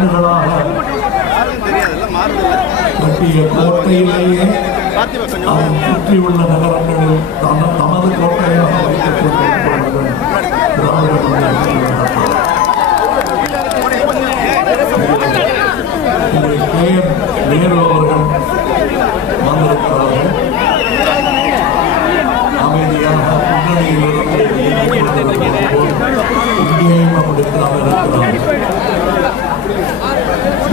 ஆண்டுகளாக கட்டிய கோட்டையிலேயே அதை சுற்றியுள்ள நகரங்களில் தன- தமது கோட்டையாக வைத்துக் திராவிட நேரு அவர்கள் வந்திருக்கிறார்கள். அமைதியாக இருக்கிறார்கள்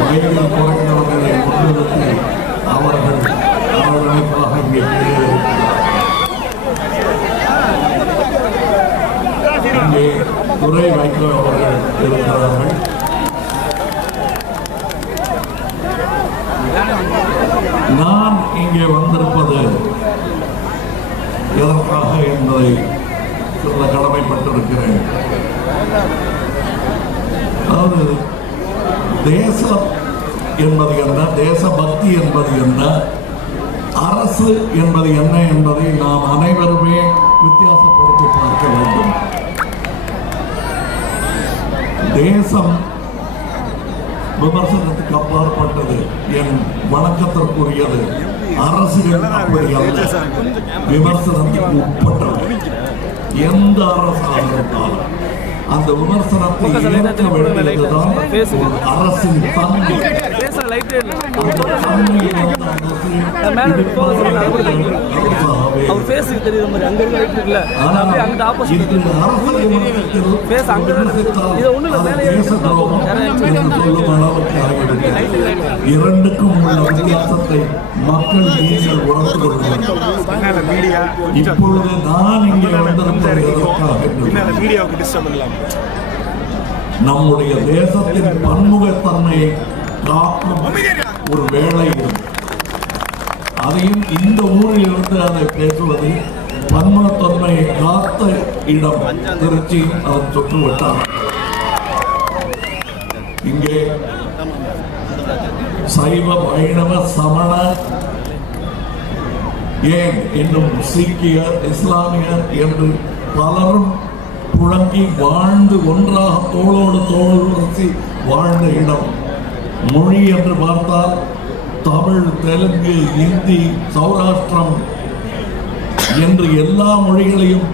வயதில் குறைந்தவர்களை முன்னிறுத்தி அவர்கள் அவர்களுக்காக இங்கே இங்கே துறை வைகோ அவர்கள் இருக்கிறார்கள் நான் இங்கே வந்திருப்பது எதற்காக என்பதை சொல்ல கடமைப்பட்டிருக்கிறேன் அதாவது தேசம் என்பது என்ன? தேசபக்தி என்பது என்ன? அரசு என்பது என்ன என்பதை நாம் அனைவருமே வித்தியாசப்படுத்தி பார்க்க வேண்டும். தேசம் விமர்சனத்துக்கு அப்பாற்பட்டது. என் வணக்கத்திற்குரியது. அரசுகள் அப்படி அல்ல. விமர்சனத்துக்கு உட்பட்டது எந்த அரசாக இருந்தாலும். அந்த விமர்சனத்தை ஏற்க வேண்டியதுதான் அரசின் தன்மை பேசுற தன்மையை அவர் ஃபேஸுக்கு தெரியுற மாதிரி அங்க இருக்க. லைட் இருக்குல்ல அது அப்படியே அங்கிட்ட ஆப்போசிட் பேச அங்க இது இல்ல, மேலே ஆகிவிட்டது. இரண்டுக்கும் உள்ள வித்தியாசத்தை மக்கள் நீங்கள் உணர்ந்து கொள்ளுங்கள் மீடியா இப்பொழுது நான் இங்கே வந்திருப்பது எதற்காக என்று மீடியாவுக்கு டிஸ்டர்ப் பண்ணலாம் நம்முடைய தேசத்தின் பன்முகத்தன்மையை காக்கும் ஒரு வேலை. அதையும் இந்த ஊரில் இருந்து அதை பேசுவது பன்முகத்தன்மையை காத்த இடம் திருச்சி அதன் சுற்றுவட்டார் இங்கே சைவ வைணவ சமண ஏன் இன்னும் சீக்கியர் இஸ்லாமியர் என்று பலரும் புழங்கி வாழ்ந்து ஒன்றாக தோளோடு தோளோடு வாழ்ந்த இடம். மொழி என்று பார்த்தால் தமிழ் தெலுங்கு இந்தி சௌராஷ்டிரம் என்று எல்லா மொழிகளையும்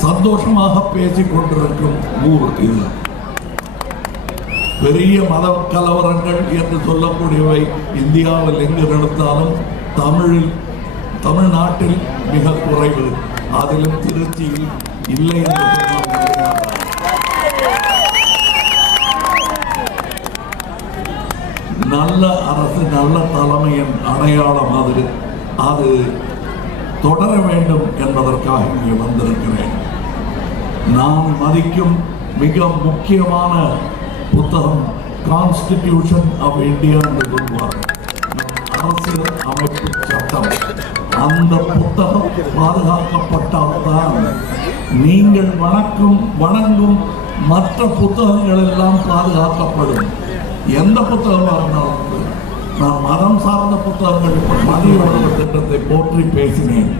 சந்தோஷமாக பேசிக் கொண்டிருக்கும் ஊர் இது. பெரிய மத கலவரங்கள் என்று சொல்லக்கூடியவை இந்தியாவில் எங்கு நடந்தாலும் தமிழில் தமிழ்நாட்டில் மிக குறைவு. அதிலும் திருச்சியில் இல்லை என்று நல்ல அரசு நல்ல தலைமையின் அடையாளம் அது. அது தொடர வேண்டும் என்பதற்காக இங்கே வந்திருக்கிறேன். நான் மதிக்கும் மிக முக்கியமான புத்தகம் கான்ஸ்டிடியூஷன் ஆஃப் இந்தியா என்று சொல்வார்கள் அரசியல் அமைப்பு சட்டம். அந்த புத்தகம் பாதுகாக்கப்பட்டால்தான் நீங்கள் வணக்கும் வணங்கும் மற்ற புத்தகங்கள் எல்லாம் பாதுகாக்கப்படும். எந்த புத்தகமாக இருந்தாலும் நான் மதம் சார்ந்த புத்தகங்கள் மதிய உணவு திட்டத்தை போற்றி பேசினேன்.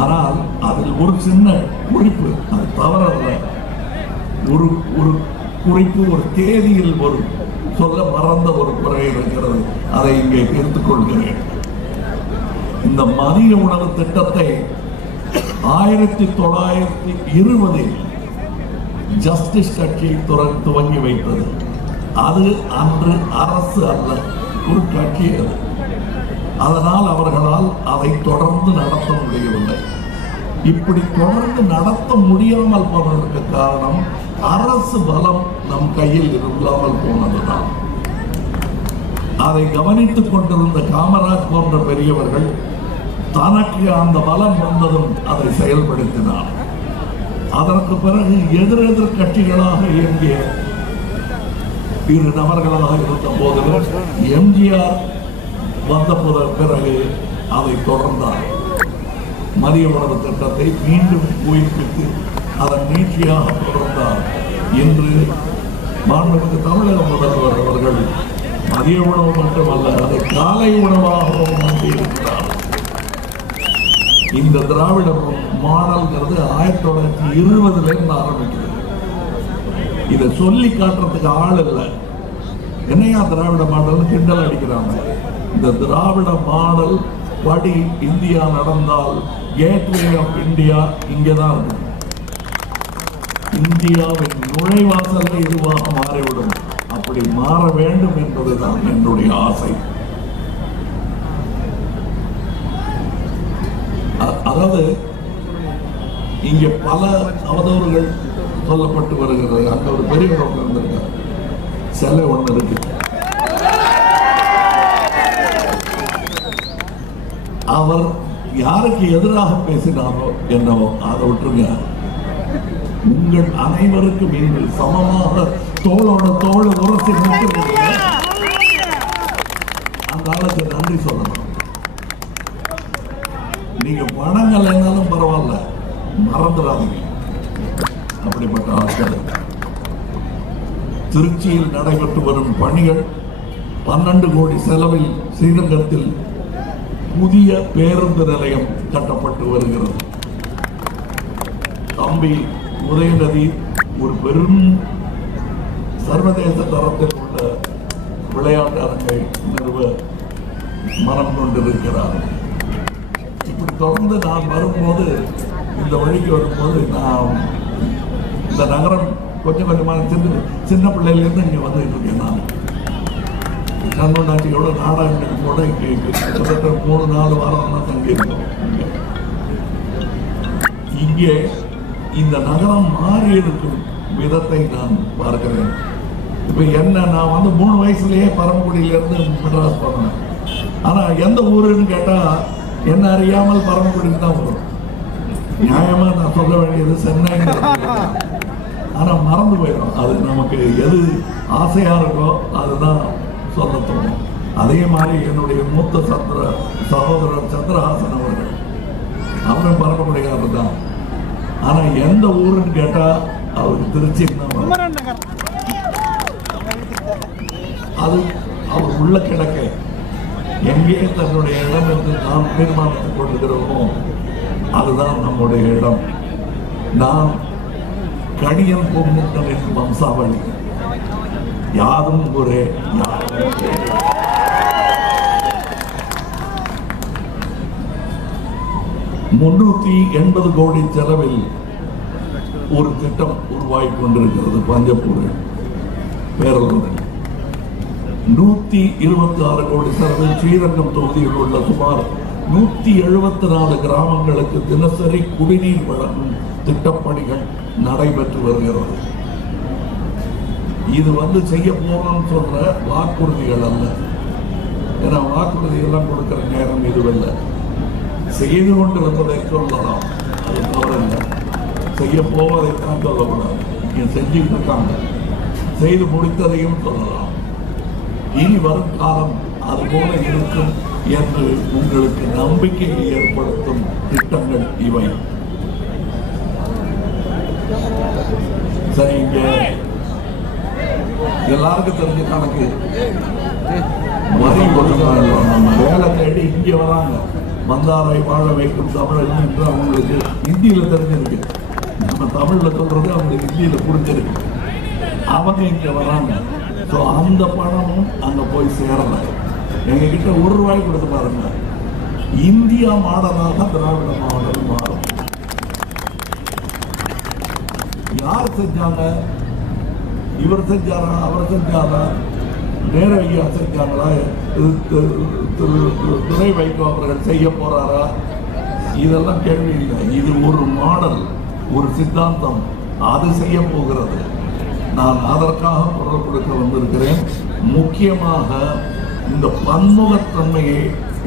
ஆனால் அதில் ஒரு சின்ன குறிப்பு அது தவறல்ல. ஒரு ஒரு குறிப்பு ஒரு தேதியில் ஒரு சொல்ல மறந்த ஒரு குறை இருக்கிறது. அதை இங்கே எடுத்துக்கொள்கிறேன் இந்த மதிய உணவு திட்டத்தை ஆயிரத்தி தொள்ளாயிரத்தி இருபதில் ஜஸ்டிஸ் கட்சி துவங்கி வைத்தது. அது அன்று அரசு அல்ல ஒரு கட்சி அது. அதனால் அவர்களால் அதை தொடர்ந்து நடத்த முடியவில்லை. இப்படி தொடர்ந்து நடத்த முடியாமல் போனதற்கு காரணம் அரசு பலம் நம் கையில் இல்லாமல் போனதுதான். அதை கவனித்துக் கொண்டிருந்த காமராஜ் போன்ற பெரியவர்கள் தனக்கு அந்த பலம் வந்ததும் அதை செயல்படுத்தினார். அதற்கு பிறகு எதிரெதிர் கட்சிகளாக இயங்கிய இரு நபர்களாக இருந்த போதிலும் எம்ஜிஆர் வந்த பிறகு அதை தொடர்ந்தார். மதிய உணவு திட்டத்தை மீண்டும் உயிர்ப்பித்து அதன் நீட்சியாக தொடர்ந்தார் இன்று மாண்புமிகு தமிழக முதல்வர் அவர்கள் மதிய உணவு மட்டுமல்ல அதை காலை உணவாகவும் நம்பியிருக்கிறார். இந்த திராவிட மாடல்ங்கிறது ஆயிரத்தி தொள்ளாயிரத்தி இருபதுல இருந்து ஆரம்பிக்கிறது இதை சொல்லி காட்டுறதுக்கு ஆள் இல்லை. என்னையா திராவிட மாடல் கிண்டல் அடிக்கிறாங்க. இந்த திராவிட மாடல் படி இந்தியா நடந்தால் கேட்வே ஆஃப் இந்தியா இங்கே தான் இருக்கும். இந்தியாவின் நுழைவாசல் இதுவாக மாறிவிடும். அப்படி மாற வேண்டும் என்பதுதான் என்னுடைய ஆசை. அ- அதாவது இங்கே பல அவதூறுகள் சொல்லப்பட்டு வருகிறது அந்த ஒரு பெரிய உட்கார்ந்திருக்கார் சிலை ஒண்ணு இருக்கு. அவர் யாருக்கு எதிராக பேசினாரோ என்னவோ அதை விட்டுருங்க. உங்கள் அனைவருக்கும் நீங்கள் சமமாக தோளோட தோளை உரசி அந்த ஆளுக்கு நன்றி சொல்லணும். நீங்க வணங்கலைன்னாலும் பரவாயில்ல. மறந்துடாதீங்க. அப்படிப்பட்ட ஆட்கள். திருச்சியில் நடைபெற்று வரும் பணிகள் பன்னெண்டு கோடி செலவில் ஸ்ரீரங்கத்தில் புதிய பேருந்து நிலையம் கட்டப்பட்டு வருகிறது. தம்பி உதயநதி ஒரு பெரும் சர்வதேச தரத்தில் உள்ள விளையாட்டு அரங்கை நிறுவ மனம் கொண்டிருக்கிறார். இப்படி தொடர்ந்து நான் வரும்போது இந்த வழிக்கு வரும்போது நான் இந்த நகரம் கொஞ்சம் கொஞ்சமாக சின்ன சின்ன பிள்ளையிலேருந்து இங்கே வந்து இருக்கேன் நான் கண்ணுண்டாச்சியோட நாடகங்கள் கூட இங்கே கிட்டத்தட்ட மூணு நாலு வாரம் தான் தங்கியிருக்கோம் இங்கே. இங்கே இந்த நகரம் மாறி இருக்கும் விதத்தை நான் பார்க்கிறேன். இப்போ என்ன நான் வந்து மூணு வயசுலயே பரமக்குடியிலேருந்து மெட்ராஸ் போனேன். ஆனால் எந்த ஊருன்னு கேட்டால் என்ன அறியாமல் பரமக்குடிக்கு தான் வரும். நியாயமாக நான் சொல்ல வேண்டியது சென்னை ஆனால் மறந்து போயிடும். அது நமக்கு எது ஆசையாக இருக்கோ அதுதான் சொல்ல தோணும் அதே மாதிரி என்னுடைய மூத்த சந்திர சகோதரர் சந்திரஹாசன் அவர்கள். அவரும் பரமக்குடிக்காரர் தான் ஆனால் எந்த ஊருன்னு கேட்டால் அவருக்கு திருச்சி தான் அது அவர் உள்ள கிடக்க எங்கே தன்னுடைய இடம் என்று நாம் தீர்மானித்துக் கொள்கிறோமோ அதுதான் நம்முடைய இடம். நாம் கடியன் பொம்முட்டனின் வம்சாவளி. யாரும் ஒரே யாரும் முன்னூத்தி எண்பது கோடி செலவில் ஒரு திட்டம் உருவாகி கொண்டிருக்கிறது பஞ்சப்பூரில் பேரளவில். நூத்தி இருபத்தி ஆறு கோடி செலவில் ஸ்ரீரங்கம் தொகுதியில் உள்ள சுமார் நூத்தி எழுபத்தி நாலு கிராமங்களுக்கு தினசரி குடிநீர் வழங்கும் திட்டப்பணிகள் நடைபெற்று வருகிறது. இது வந்து செய்ய போறோம்னு சொல்ற வாக்குறுதிகள் அல்ல. ஏன்னா வாக்குறுதி எல்லாம் கொடுக்கிற நேரம் இதுவில்லை. செய்து கொண்டிருப்பதை சொல்லலாம். அது தவறில்லை. செய்ய போவதை தான் சொல்லக்கூடாது. இங்கே செஞ்சுட்டு இருக்காங்க. செய்து முடித்ததையும் சொல்லலாம். இனி வரும் காலம் அது போல இருக்கும் என்று உங்களுக்கு நம்பிக்கையை ஏற்படுத்தும் திட்டங்கள் இவை. சரி இங்க எல்லாருக்கும் தெரிஞ்ச கணக்கு. வரி வேலை தேடி இங்க வராங்க. மந்தாரை வாழ வைக்கும் தமிழ் என்று அவங்களுக்கு ஹிந்தியில தெரிஞ்சிருக்கு. நம்ம தமிழ்ல சொல்றது அவங்களுக்கு ஹிந்தியில புரிஞ்சிருக்கு. அவங்க இங்க வராங்க. ஸோ அந்த பணமும் அங்க போய் சேரல. எங்க கிட்ட ஒரு ரூபாய் கொடுத்து பாருங்க. இந்தியா மாடலாக திராவிட மாடல் மாறும். யார் செஞ்சாங்க? இவர் செஞ்சாரா? அவர் செஞ்சாரா? நேர ஐயா செஞ்சாங்களா? துணை வைகோ அவர்கள் செய்ய போறாரா? இதெல்லாம் கேள்வி இல்லை. இது ஒரு மாடல் ஒரு சித்தாந்தம். அது செய்ய போகிறது. நான் அதற்காக குரல் கொடுக்க வந்திருக்கிறேன். முக்கியமாக இந்த பன்முகத்தன்மையை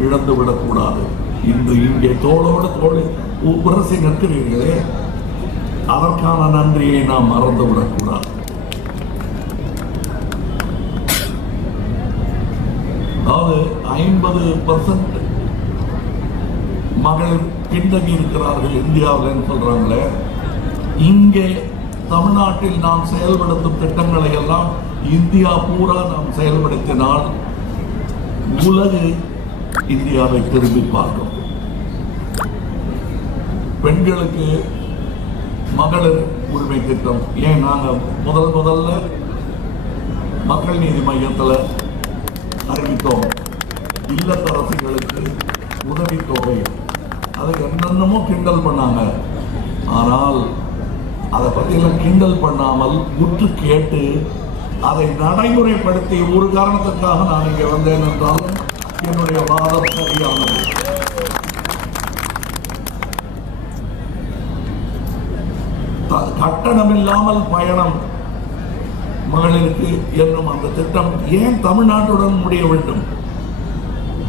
இழந்து விடக்கூடாது இன்று இங்கே தோளோடு தோளி உரசி நிற்கிறீர்களே. அதற்கான நன்றியை நாம் மறந்து விடக்கூடாது அதாவது ஐம்பது பர்சன்ட் மகளிர் பின்தங்கி இருக்கிறார்கள் இந்தியாவில் சொல்றாங்களே. இங்கே தமிழ்நாட்டில் நாம் செயல்படுத்தும் திட்டங்களை எல்லாம் இந்தியா பூரா நாம் செயல்படுத்தினால் உலகு இந்தியாவை திரும்பி பார்க்கும். பெண்களுக்கு மகளிர் உரிமை திட்டம் ஏன் நாங்கள் முதல் முதல்ல மக்கள் நீதி மையத்தில் அறிவித்தோம். இல்லத்தரசிகளுக்கு உதவித்தொகை. அதை என்னென்னமோ கிண்டல் பண்ணாங்க. ஆனால் அதை பற்றியெல்லாம் கிண்டல் பண்ணாமல் உற்று கேட்டு அதை நடைமுறைப்படுத்தி ஒரு காரணத்துக்காக நான் இங்கே வந்தேன் என்றால் என்னுடைய வாதம் சரியானது. கட்டணம் இல்லாமல் பயணம் மகளிருக்கு என்னும் அந்த திட்டம் ஏன் தமிழ்நாட்டுடன் முடிய வேண்டும்?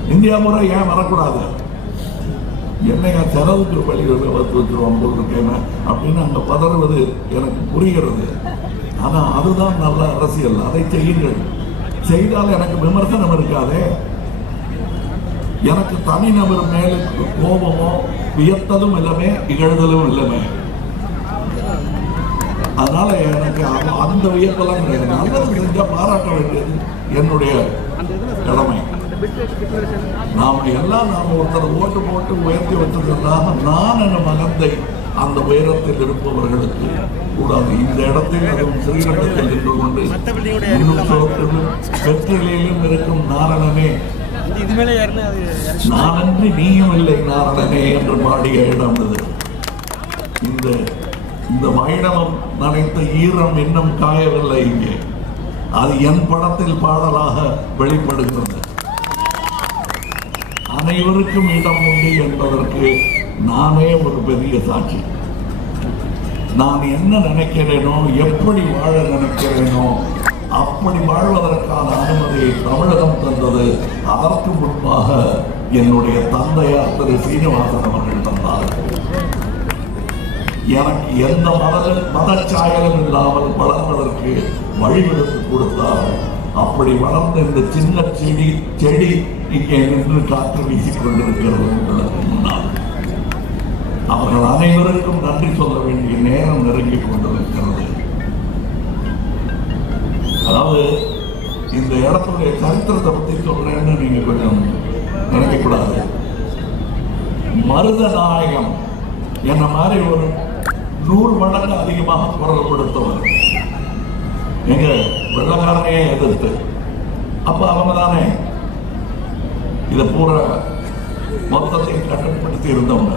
இந்தியா முறை ஏன் வரக்கூடாது? என்னையா செலவுக்கு வழிகளை வச்சு வச்சிருவோம் போல் இருக்கேன் அப்படின்னு அங்க பதறுவது எனக்கு புரிகிறது. ஆனா அதுதான் நல்ல அரசியல். அதை செய்யுங்கள். செய்தால் எனக்கு விமர்சனம் இருக்காதே. எனக்கு தனிநபர் மேலே கோபமோ வியத்ததும் இல்லமே இகழ்தலும் இல்லமே. அதனால எனக்கு அந்த- வியப்பெல்லாம் கிடையாது. நல்லது செஞ்சா பாராட்ட வேண்டியது என்னுடைய கடமை. நாம எல்லாம் நாம ஒருத்தர் ஓட்டு போட்டு உயர்த்தி வச்சிருக்கிறதாக நான் என் மகந்தை அந்த உயரத்தில் இருப்பவர்களுக்கு கூடாது. இந்த இடத்தில் அதுவும் ஸ்ரீரங்கத்தில் நின்று கொண்டு இன்னும் வெற்றிலையிலும் இருக்கும் நாரணனே அது இறக்கி- நானன்றி நீயும் இல்லை நாரணனே என்று பாடிய இடம் இது. இந்த இந்த வைணவம் நனைத்த ஈரம் இன்னும் காயவில்லை இங்கே. அது என் படத்தில் பாடலாக வெளிப்படுகிறது. அனைவருக்கும் இடம் உண்டு என்பதற்கு நானே ஒரு பெரிய சாட்சி. நான் என்ன நினைக்கிறேனோ எப்படி வாழ நினைக்கிறேனோ அப்படி வாழ்வதற்கான அனுமதியை தமிழகம் தந்தது. அதற்கு முன்பாக என்னுடைய தந்தையார் திரு சீனிவாசன் அவர்கள் தந்தார். எனக்கு எந்த மத மதச்சாயலும் இல்லாமல் வளர்வதற்கு வழிவகுத்து கொடுத்தார் அப்படி வளர்ந்த இந்த சின்ன செடி செடி இங்கே நின்று காற்று வீசிக் கொண்டிருக்கிறது உங்களுக்கு முன்னால். அவர்கள் அனைவருக்கும் நன்றி சொல்ல வேண்டிய நேரம் நெருங்கிக் கொண்டிருக்கிறது. அதாவது இந்த இடத்துடைய சரித்திரத்தை பத்தி சொல்றேன்னு நீங்க கொஞ்சம் நினைக்கக்கூடாது மருத மருதநாயகம் என்ன மாதிரி ஒரு நூறு மடங்கு அதிகமாக குரல் கொடுத்தவர் எங்க வெள்ளக்காரனையே எதிர்த்து அப்ப அவங்க தானே இதை பூரா மொத்தத்தையும் கட்டுப்படுத்தி இருந்தவங்க.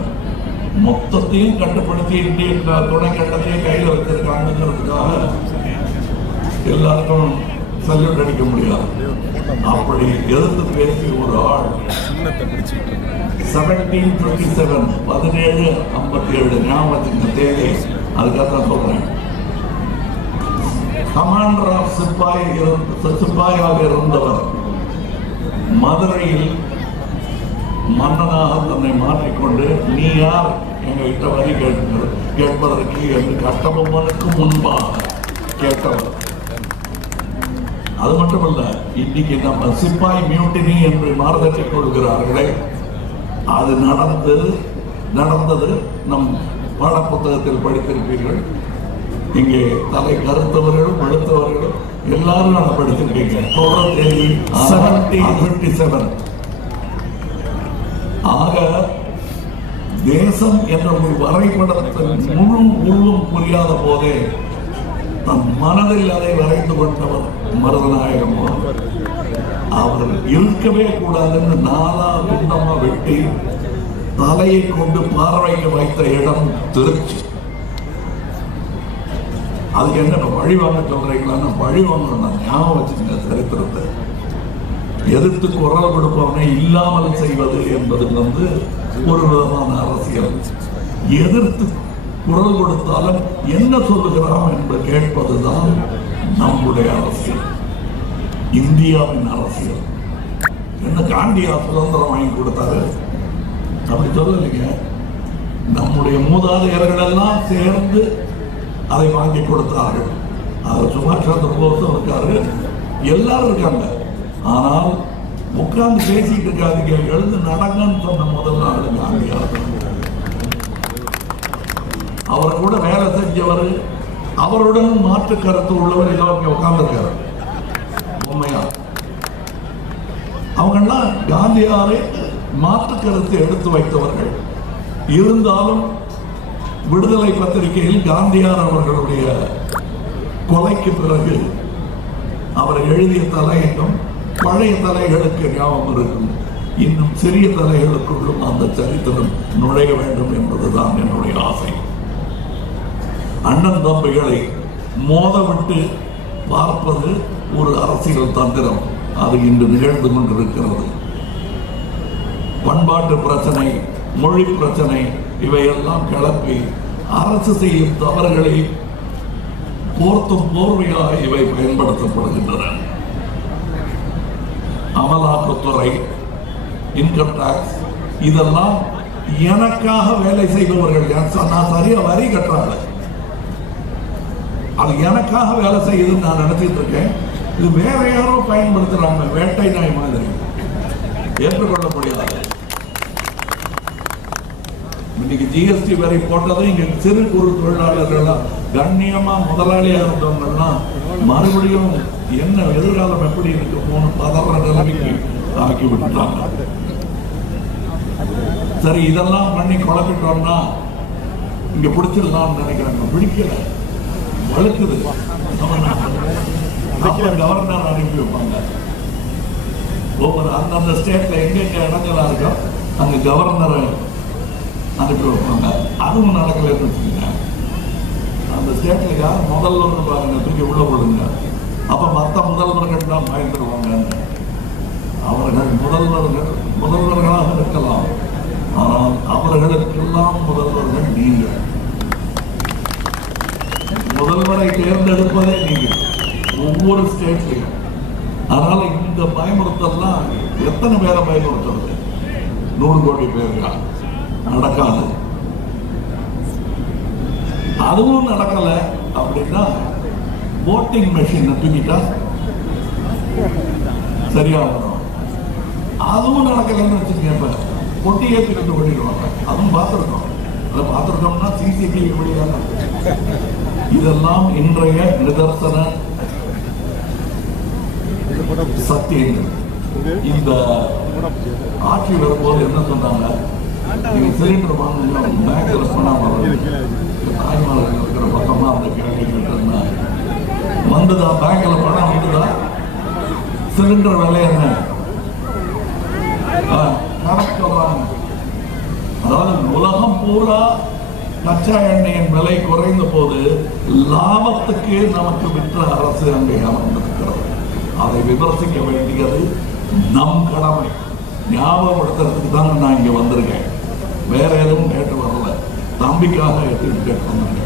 மொத்தத்தையும் கட்டுப்படுத்தி இந்திய துணை கட்டத்தையும் கையில் வச்சிருக்காங்கிறதுக்காக எல்லாருக்கும் சல்யூட் அடிக்க முடியாது அப்படி எதிர்த்து பேசிய ஒரு ஆள் செவன்டீன் டுவெண்ட்டி செவன் பதினேழு ஐம்பத்தி ஏழு ஞாபகத்தின் தேதி. அதுக்காக தான் சொல்றேன். கமாண்டர் ஆஃப் சிப்பாய் சிப்பாயாக இருந்தவர் மதுரையில் மன்னனாக தன்னை மாற்றிக்கொண்டு நீ யார்? எங்ககிட்ட வரி கேட்கிறது கேட்பதற்கு என்று கட்டபொம்மனுக்கு முன்பாக கேட்டவர். அது மட்டுமல்ல இன்னைக்கு நம்ம சிப்பாய் மியூட்டினி என்று மாறுதட்டிக் கொள்கிறார்களே அது நடந்தது நடந்தது நம் பாடப்புத்தகத்தில் படித்திருப்பீர்கள். இங்கே தலை கருத்தவர்களும் வெளுத்தவர்களும் எல்லாரும் அதை படித்திருக்கீங்க. தொடர் தேதி செவன்டி செவன் ஆக தேசம் என்ற ஒரு வரைபடத்தில் முழு உருவம் புரியாத போதே தன் மனதில் அதை வரைந்து கொண்டவர் மருதநாயகம் அவர். இருக்கவே கூடாதுன்னு நாலா குண்டமா வெட்டி தலையை கொண்டு பார்வைக்கு வைத்த இடம் திருச்சி அதுக்கு என்ன வழி வாங்க சொல்றீங்களா வழி வாங்கணும் நான் ஞாபகம் வச்சுங்க சரித்திரத்தை எதிர்த்து குரல் கொடுப்பவனை இல்லாமல் செய்வது என்பது வந்து ஒரு விதமான அரசியல் எதிர்த்து குரல் கொடுத்தாலும் என்ன சொல்லுகிறான் என்று கேட்பதுதான் நம்முடைய அரசியல் இந்தியாவின் அரசியல் என்ன காந்தியா சுதந்திரம் வாங்கி கொடுத்தாரு? அப்படி சொல்லலைங்க. நம்முடைய மூதாதையர்கள் எல்லாம் சேர்ந்து அதை வாங்கி கொடுத்தார்கள் அவர் சுபாஷ் சந்திர போஸும் இருக்காரு. எல்லாரும் இருக்காங்க. ஆனால் உட்கார்ந்து பேசிட்டு இருக்காதீங்க. எழுந்து நடங்கன்னு சொன்ன முதல் நாள் காந்தியார் அவர் கூட வேலை செஞ்சவர் அவருடன் மாற்று கருத்து உள்ளவர் எல்லாருமே இங்க உட்கார்ந்துருக்காரு. உண்மையா அவங்கெல்லாம் காந்தியாரை மாற்று கருத்தை எடுத்து வைத்தவர்கள். இருந்தாலும் விடுதலை பத்திரிகையில் காந்தியார் அவர்களுடைய கொலைக்கு பிறகு அவர் எழுதிய தலையங்கம் பழைய தலைகளுக்கு ஞாபகம் இருக்கும். இன்னும் சிறிய தலைகளுக்குள்ளும் அந்த சரித்திரம் நுழைய வேண்டும் என்பதுதான் என்னுடைய ஆசை. அண்ணன் தம்பிகளை மோதவிட்டு பார்ப்பது ஒரு அரசியல் தந்திரம். அது இன்று நிகழ்ந்து கொண்டிருக்கிறது. பண்பாட்டு பிரச்சனை மொழி பிரச்சனை இவையெல்லாம் கிளப்பி அரசு செய்யும் தவறுகளை போர்த்தும் போர்வையாக இவை பயன்படுத்தப்படுகின்றன. அமலாக்கத்துறை இன்கம் டாக்ஸ் இதெல்லாம் எனக்காக வேலை செய்பவர்கள். நான் சரியா வரி கட்டுறாங்க. அது எனக்காக வேலை செய்யுதுன்னு நான் நினைச்சிட்டு இருக்கேன். இது வேற யாரோ பயன்படுத்துறாங்க. வேட்டை நாய் மாதிரி. ஏற்றுக்கொள்ள முடியாது. இன்னைக்கு ஜிஎஸ்டி வரை போட்டதும் இங்க சிறு குறு தொழிலாளர்கள்லாம் கண்ணியமா முதலாளியா இருந்தவங்கன்னா மறுபடியும் என்ன எதிர்காலம் எப்படி இருக்கு போன பதற நிலைமைக்கு ஆக்கி விட்டுட்டாங்க. சரி இதெல்லாம் பண்ணி குழப்பிட்டோம்னா இங்க பிடிச்சிடலாம்னு நினைக்கிறாங்க. பிடிக்கல. வழுக்குது அப்புறம் கவர்னர் அனுப்பி வைப்பாங்க. ஒவ்வொரு அந்தந்த ஸ்டேட்ல எங்கெங்க இடங்களா இருக்கோ அங்க கவர்னரை அனுப்பி வைப்பாங்க. அதுவும் நடக்கலன்னு வச்சுக்கோங்க. அந்த ஸ்டேட்ல யார் முதல்வர்னு பாருங்க தூக்கி உள்ள போடுங்க. அப்ப மத்த முதல்வர்கள் தான் பயந்துருவாங்க. அவர்கள் முதல்வர்கள் முதல்வர்களாக இருக்கலாம். ஆனால் அவர்களுக்கெல்லாம் முதல்வர்கள் நீங்கள் முதல்வரை தேர்ந்தெடுப்பதே நீங்கள். ஒவ்வொரு ஸ்டேட்லையும் அதனால இந்த பயமுறுத்தல்லாம் எத்தனை பேரை பயமுறுத்துறது? நூறு கோடி பேருக்கா? நடக்காது. அதுவும் நடக்கல அப்படின்னா ஓட்டிங் மெஷின் தூக்கிட்டா சரியா வரும். அதுவும் நடக்கலைன்னு வச்சுருக்கேன் இப்ப. பொட்டியே தூக்கிட்டு ஓடிடுவாங்க அதுவும் பார்த்துருக்கோம். அதை பார்த்துருக்கோம்னா சிசிடிவி வழியாக இதெல்லாம் இன்றைய நிதர்சன சத்தியங்கள். இந்த ஆட்சி வரும்போது என்ன சொன்னாங்க? நீங்க சிலிண்டர் வாங்குங்க பேங்க்ல சொன்னாங்க வரும் தாய்மார்கள் இருக்கிற பக்கமா அந்த கேள்வி கேட்டிருந்தாங்க வந்துதா? பேங்க்ல பணம் வந்துதா? சிலிண்டர் விலை என்ன? ஆ, கணக்கு சொல்றாங்க. அதாவது உலகம் பூரா கச்சா எண்ணெயின் விலை குறைந்த போது லாபத்துக்கு நமக்கு விற்ற அரசு அங்கே அமர்ந்திருக்கிறது. அதை விமர்சிக்க வேண்டியது நம் கடமை. ஞாபகப்படுத்துறதுக்கு தான் நான் இங்கே வந்திருக்கேன். வேற எதுவும் கேட்டு வரல. தம்பிக்காக எடுத்துட்டு கேட்டு வந்திருக்கேன்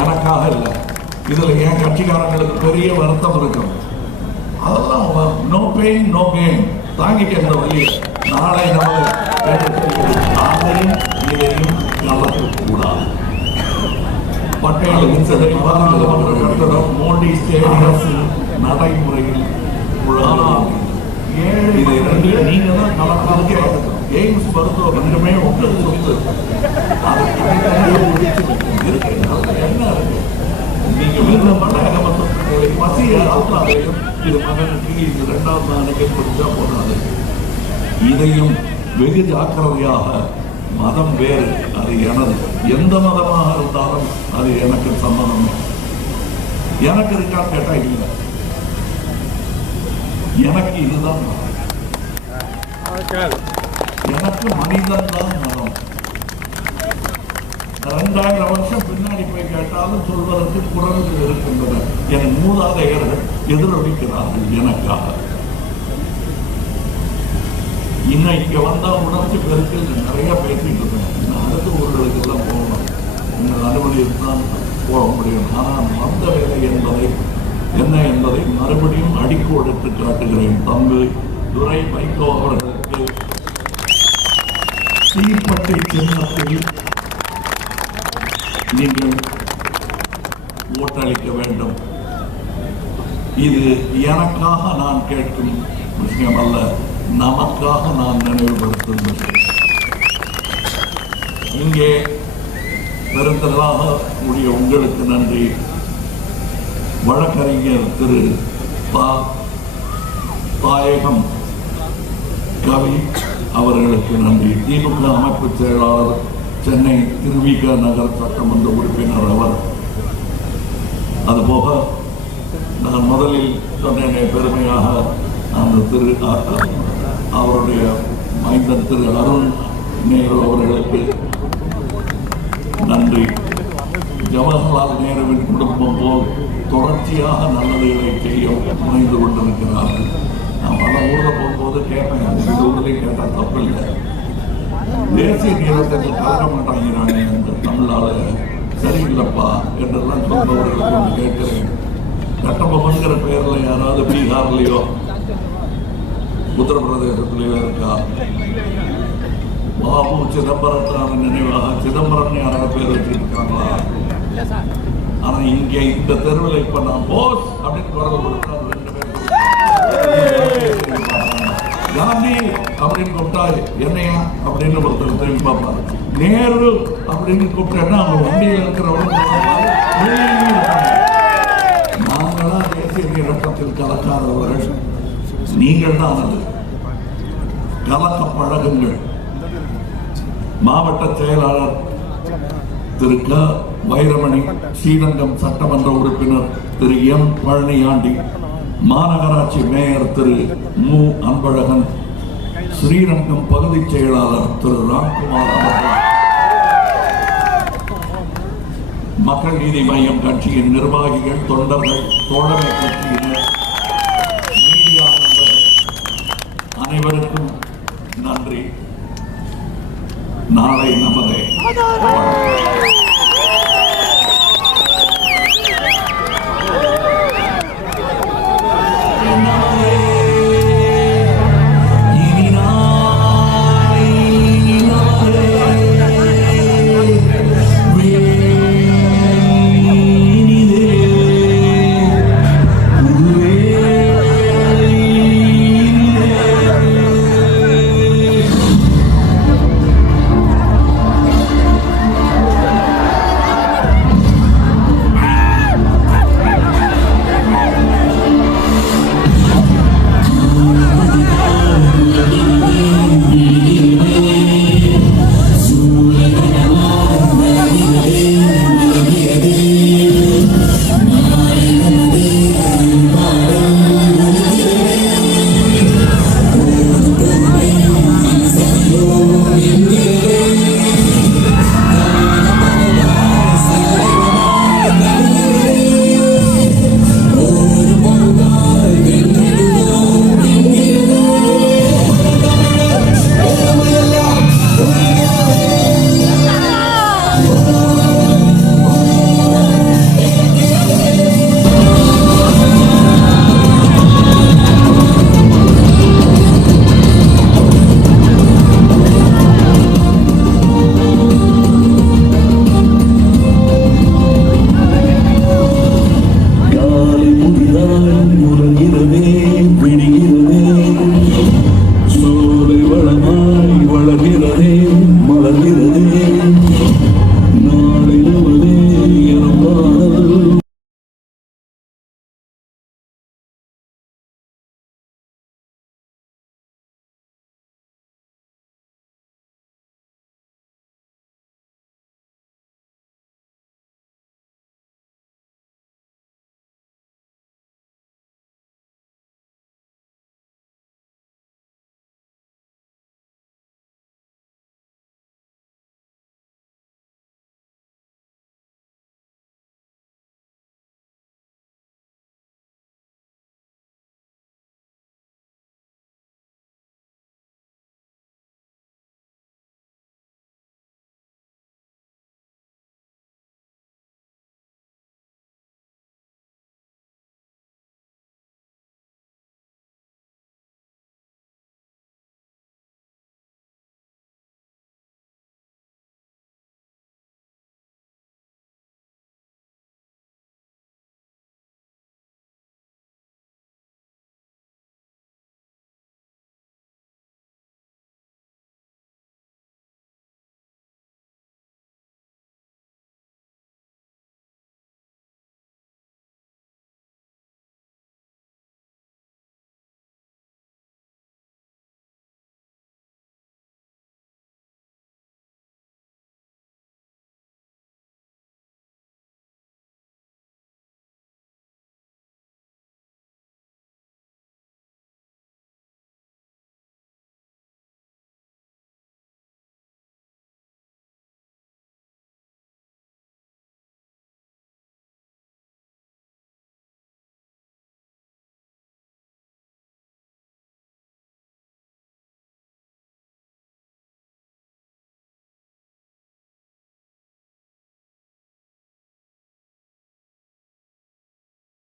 எனக்காக இல்லை. இதில் என் கட்சிக்காரங்களுக்கு பெரிய வருத்தம் இருக்கும். அதெல்லாம் நோ பெயின் நோ கெயின் தாங்கிக்க இந்த வழி நாளை நமது அதையும் இதையும் கலக்கக்கூடாது பட்டேல் சிலை பாராளுமன்ற மோடி ஸ்டேடியம் நடைமுறையில் உள்ளாராம். இதை ரெண்டு நீங்க தான் கலக்காதே எய்ம்ஸ் மருத்துவ மன்றமே உங்கள் சொத்து அது என்ன இருக்கு நீங்க விருந்தமான நமக்கு மசிய ஆத்மாவையும் இது மகனுக்கு இது இரண்டாவது நாளைக்கு கொடுத்தா போடாது இதையும் வெகு ஜாக்கிரதையாக மதம் வேறு அது எனது. எந்த மதமாக இருந்தாலும் அது எனக்கு சம்மதம். எனக்கு இருக்கா கேட்டா இல்லை. எனக்கு இதுதான் எனக்கு மனிதன் தான் மதம். ரெண்டாயிரம் வருஷம் பின்னாடி போய் கேட்டாலும் சொல்வதற்கு குரல்கள் இருக்கின்றன. என் மூதாதையர்கள் எதிரொலிக்கிறார்கள் எனக்காக. இன்னும் இங்க வந்தா உணர்ச்சி பெருக்கில் நிறைய பேசிட்டு இருக்கேன் இன்னும் அடுத்த ஊர்களுக்கு எல்லாம் போகணும். உங்கள் அனுமதி தான் போக முடியும். ஆனால் வந்த வேலை என்பதை என்ன என்பதை மறுபடியும் அடிக்கோடிட்டு காட்டுகிறேன். தம்பு துரை வைகோ அவர்களுக்கு. தீப்பட்டி சின்னத்தில் நீங்கள் ஓட்டளிக்க வேண்டும். இது எனக்காக நான் கேட்கும் விஷயம் அல்ல. நமக்காக நான் நினைவுபடுத்தும் இங்கே பெருந்தலாக கூடிய உங்களுக்கு நன்றி. வழக்கறிஞர் திரு பா. தாயகம் கவி அவர்களுக்கு நன்றி. திமுக அமைப்பு செயலாளர் சென்னை திருவிக நகர் சட்டமன்ற உறுப்பினர் அவர். அதுபோக நான் முதலில் சொன்னேனே பெருமையாக அந்த திரு அவருடைய மைந்தன் திரு அருண் நேரு அவர்களுக்கு நன்றி. ஜவஹர்லால் நேருவின் குடும்பம் போல் தொடர்ச்சியாக நல்லதைகளை செய்ய முனைந்து கொண்டிருக்கிறார்கள். நான் பல ஊரில் போகும்போது கேட்பேன். இந்த ஊரிலே கேட்டால் தப்பில்லை தேசிய கீதத்தில் கலக்க மாட்டாங்கிறாங்க என்று தமிழால. சரியில்லைப்பா என்றெல்லாம் சொல்பவர்களுக்கு நான் கேட்கிறேன். கட்டபொம்மன்கிற பெயரில் யாராவது பீகார்லயோ உத்தரப்பிரதேசத்திலே இருக்கா பாபு சிதம்பரத்தான நினைவாக சிதம்பரம் யாராக பேர் வச்சிருக்காங்களா? ஆனா இங்க இந்த தெருவில் இப்ப நான் போஸ் அப்படின்னு குரல் கொடுத்தா ரெண்டு பேரும் காந்தி அப்படின்னு கூப்பிட்டா என்னையா? அப்படின்னு ஒருத்தர் திரும்பி பார்ப்பாரு. நேரு அப்படின்னு கூப்பிட்டேன்னா அவங்க வண்டியில் இருக்கிறவங்க வெளியிலும் நாங்களா தேசிய இயக்கத்தில் கலக்காதவர்கள் நீங்கள் தான் அது. கலக்க பழகுங்கள். மாவட்ட செயலாளர் திரு க. வைரமணி ஸ்ரீரங்கம் சட்டமன்ற உறுப்பினர் திரு எம். பழனியாண்டி மாநகராட்சி மேயர் திரு மு. அன்பழகன் ஸ்ரீரங்கம் பகுதி செயலாளர் திரு ராம்குமார் அவர்கள். மக்கள் நீதி மையம் கட்சியின் நிர்வாகிகள் தொண்டர்கள் தோழமை கட்சியினர் அனைவருக்கும் நன்றி. நாளை நமதே.